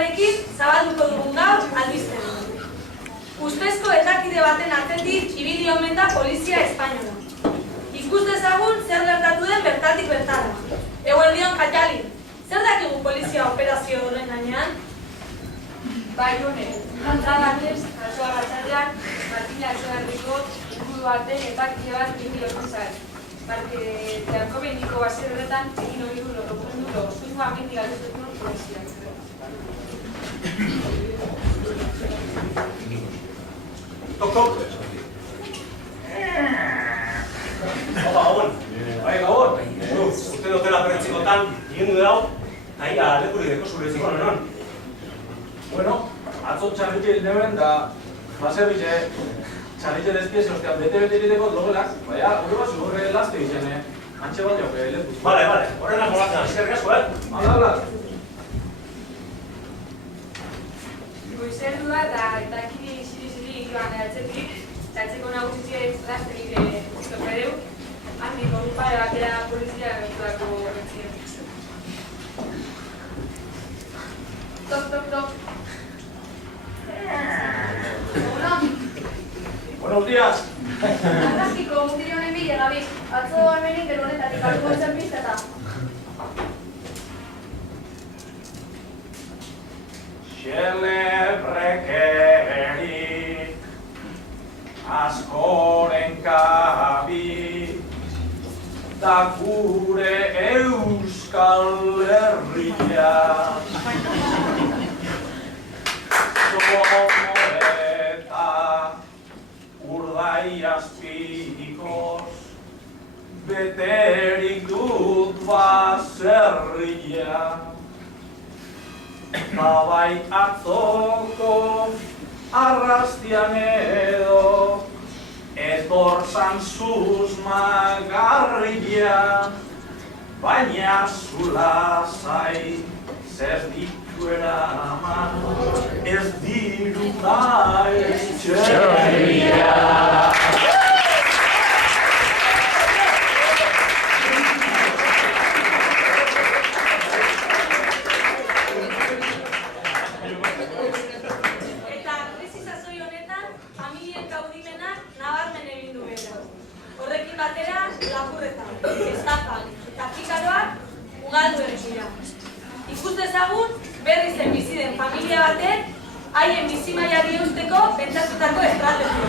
kontuarekin zabalduko dugun gaur albistera. Ustezko etakide baten atzetik ibili omen da polizia espainola. Ikus dezagun zer gertatu den bertatik bertara. Eguerdion Katxali, zer dakigu polizia operazio horren gainean? Bai, honen, lantzagatiz, kasoa batxarrean, Martina Exogarriko inguru baten etakide bat ibili omen zaren. Porque Jakobe Niko baserretan egin hori duro, zuinua amendi galuztetu polizia. Tok. Opa, Gabon. Bai, Gabon. Uste dutela perretzikotan, egin du dago, nahi alekurik deko zure ziko non. Bueno, atzo txarritxe neuen da, baserritxe, txarritxe dezpiezi ostean bete-bete egiteko logelak, baina, hori bat zugurre lazte izan, antxe bat jauke leku. Bale, horrenak molazten, eskerrik asko, Hala. Goizen da, eta kiri ziri joan atzetik, txatzeko nagusitzea lazterik ustopedeu, handik orupare batera polizia gertuako bertzien. Tok. Buenos días. Arrastiko mutile honen bide, Gabi. Atzo hemenik gero honetatik hartuko zen pizteta. Xelebrekerik askoren kabi da gure Euskal Herria. Somoreta urdai azpikoz beterik dut baserria. Bai atzoko arrastian edo etorzan susmagarria, baina zulasai zer ditu eraman ez diruna etxerria. Ikus dezagun berri zen bizi den familia batek haien bizimaiari eusteko pentsatutako estrategia.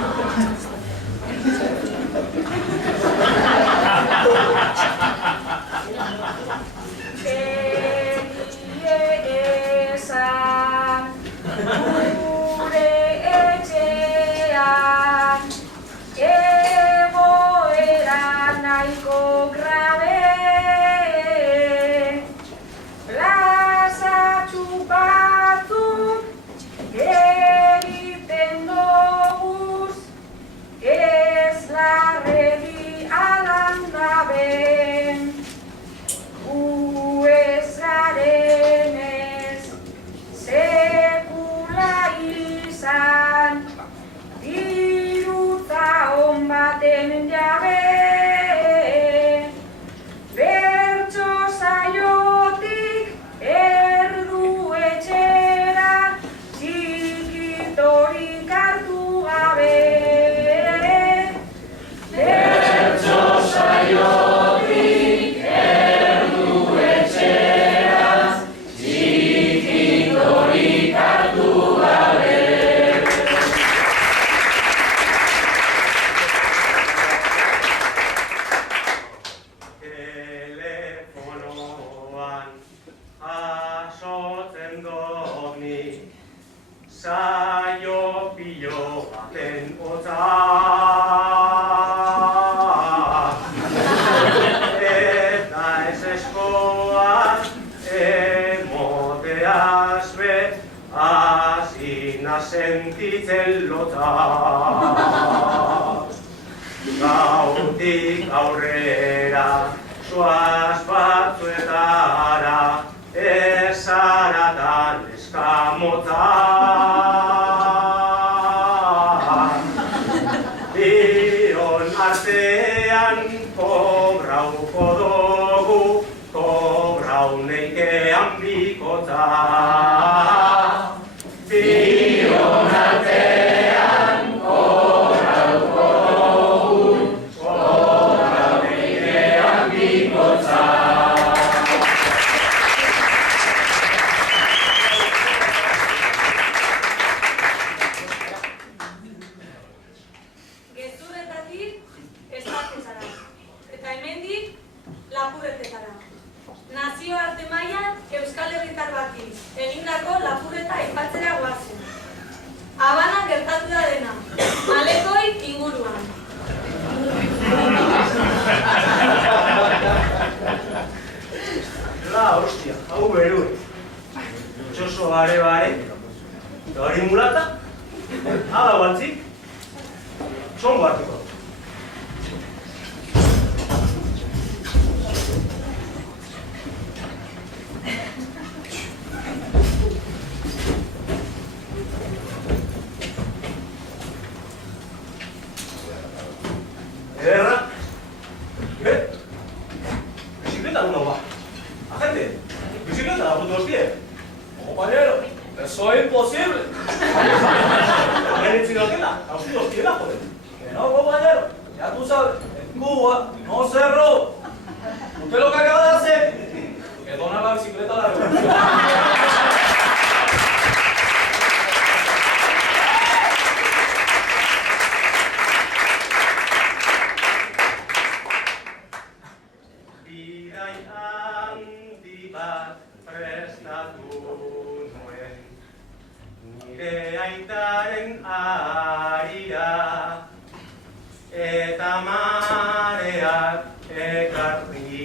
Esan gure etxean egoera nahiko grabe. Batzuk egiten doguz, ez larregi alan gabe. Gu ez garen ez sekula izan, dirutza on baten jabe. Bertso saiotik erdu etxera, txikitorik hartu gabe. Bertso saiotik erdu etxera, txikitorik hartu gabe. Saio pilo baten hotza eta ez eskoak emoteaz be azina sentitzen lotza. Gautik aurrera zoaz batzuetara ezaratan eskamotza. Bion artean kobrauko dugu, kobrau neikean bikotza. egindako lapurreta aipatzera goazen. Habanan gertatu da dena, Malekoi inguruan. La hostia, hau berue. Txoso bare, hori mulata, hala guantzik, zongo hartuko. Ederra, bicicleta uno va. Agente, bicicleta la foto los pies. Compañero, eso es imposible. ¿Ven el chino aquella? A usted los pies, joder. Que no, compañero, ya tú sabes, en Cuba no se roba. Usted lo que acaba de hacer es donar la bicicleta a la revolución. Bidai handi bat prestatu nuen, nire aitaren aria, eta mareak ekarri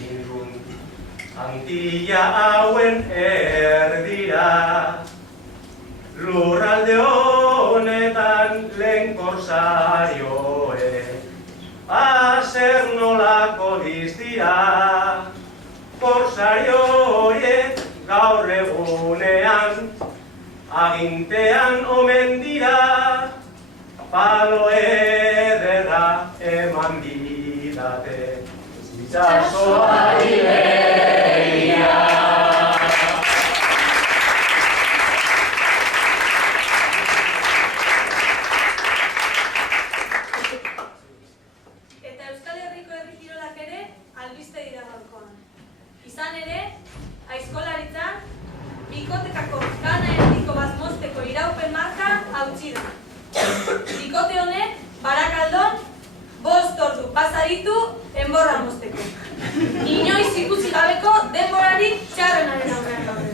nindun, Antilla hauen erdira. Lurralde honetan lehen korsarioe, azer nolako diztira. Korsario horiek gaur egunean, agintean omen dira. Palo ederra eman didate, itxasoari begira. Eta Euskal Herriko herri kirolak ere albiste dira gaurkoan. Izan ere, aizkolaritzan, bikotekako gana erdiko bazmozteko iraupen marka hautsi da. Bikote honek, Barakaldon, 5 ordu pasa ditu enborra mozteko. Inoiz ikusi gabeko denborarik txarrenaren aurrean gaude.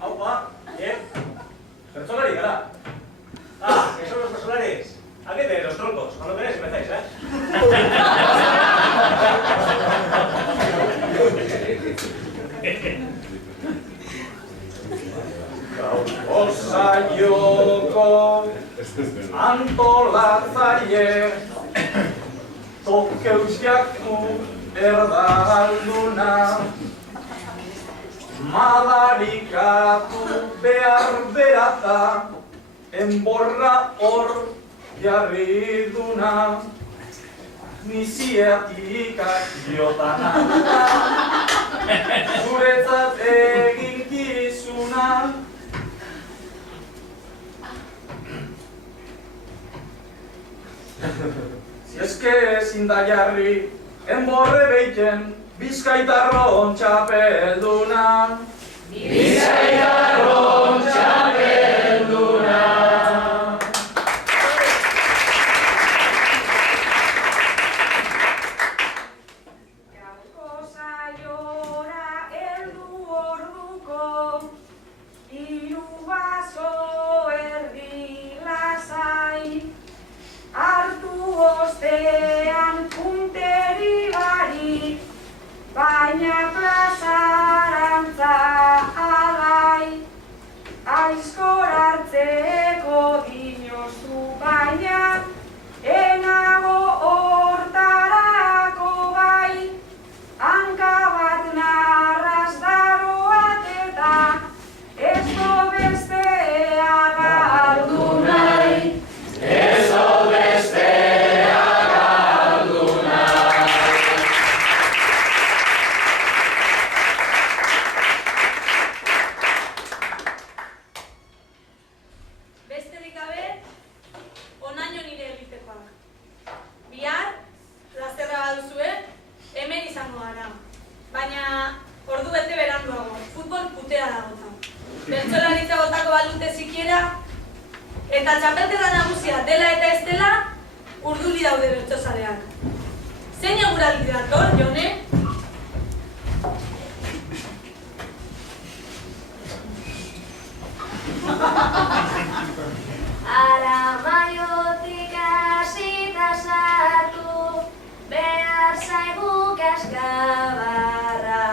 Aupa, bien. Personari, gara. ¿Qué son los personares? ¿A qué tenéis los troncos? Cuando tenéis empezáis, Osaioko antolatzaile Tokeusiako erdalduna Madarikatu behar berata enborra hor jarri duna Niziatik akiotana zuretzat eginkizuna Si es que ezin da jarri enborre beiten Bizkaitarron txapelduna Bizkaitarron txapelduna Gaurko saiora heldu orduko, 3 baso erdi lasai, hartu ostean punteri barik, baina plazarantza alai, aizkor hartzeko dinozu baina, enago hortarako bai, hanka bat narraz daroat eta ez do bestea galdu nahi. Ez do bestea galdu nahi. Besterik gabe, onaino nire egitekoak. Bihar, plazerra baduzue, hemen izango gara. Baina, ordu bete beranduago, futbol putea dagotan. bertsolaritza botako balute zikiera, eta txapelketa nagusia dela eta ez dela, urduri daude bertsozaleak. Zein eguraldi dator, Jone? Aramaiotik hasita sartu, behar zaigu kaskabarra.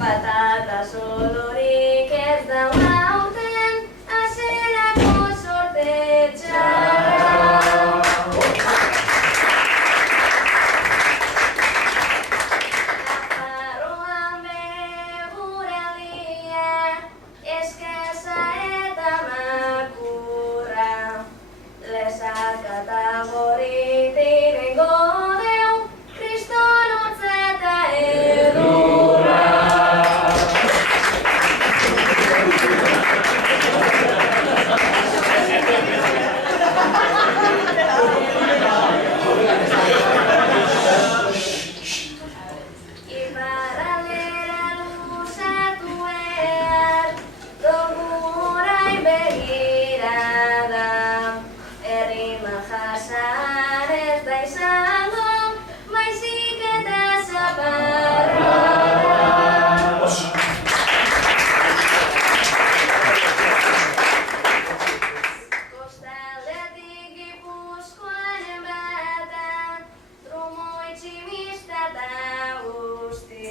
Patata solorik ez da aurten, hasierako sorte txarra. Nafarroan beguraldia, eskasa eta makurra. Lesakata goritirengo deu, kriston hotza eta edurra. Iparraldera luzatu behar, dugu orain begirada. Errima jasan ez da izango, baizik eta zaparrada. Kostaldetik Gipuzkoaren batan, trumoi tximista eta guzti.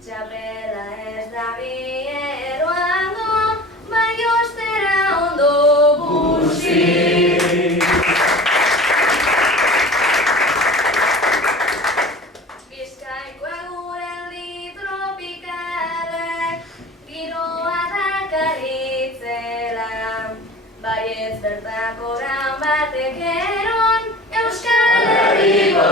Txapela ez da bieroango, bai ostera ondo guzti. Bizkaiko eguraldi tropikalek, giroa dakaritzela. Baietz bertako batek eron, Euskal Herriko